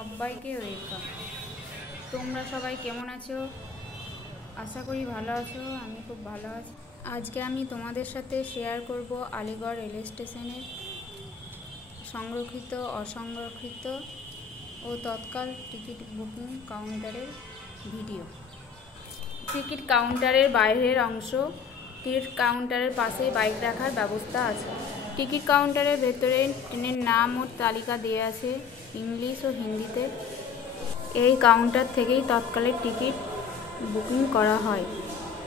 সবাইকে ওয়েলকাম। তোমরা সবাই কেমন আছো? আশা করি ভালো আছো। আমি খুব ভালো আছি। আজকে আমি তোমাদের সাথে শেয়ার করব আলিগড় রেল স্টেশনের সংরক্ষিত, অসংরক্ষিত ও তৎকাল টিকিট বুকিং কাউন্টারের ভিডিও। টিকিট কাউন্টারের বাইরের অংশ। টিকিট কাউন্টারের পাশে বাইক রাখার ব্যবস্থা আছে। টিকিট কাউন্টারের ভেতরে ট্রেনের নাম ও তালিকা দেওয়া আছে ইংলিশ ও হিন্দিতে। এই কাউন্টার থেকেই তৎকালের টিকিট বুকিং করা হয়।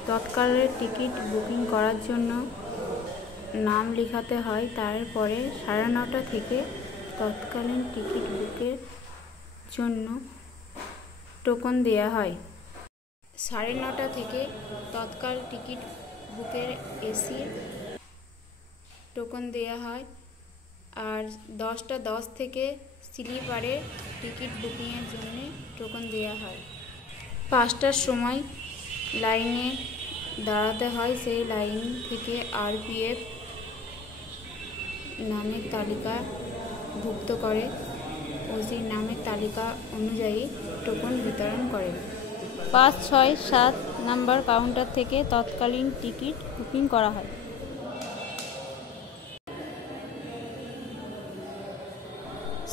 তৎকালের টিকিট বুকিং করার জন্য নাম লেখাতে হয়। তারপরে 9:30 থেকে তৎকালীন টিকিট বুকের জন্য টোকন দেওয়া হয়। 9:30 থেকে তৎকাল টিকিট বুকের এসির টোকন দেওয়া হয়। আর 10:10 থেকে স্লিপারের টিকিট বুকিংয়ের জন্য টোকন দেওয়া হয়। 5টার সময় লাইনে দাঁড়াতে হয়। সেই লাইন থেকে আরপিএফ নামের তালিকা ভুক্ত করে ও সেই নামের তালিকা অনুযায়ী টোকন বিতরণ করে। 5, 6, 7 নাম্বার কাউন্টার থেকে তৎকালীন টিকিট বুকিং করা হয়।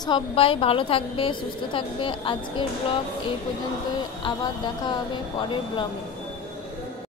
সবাই ভালো থাকবে, সুস্থ থাকবে। আজকের ব্লগ এই পর্যন্ত, আবার দেখা হবে পরের ব্লগে।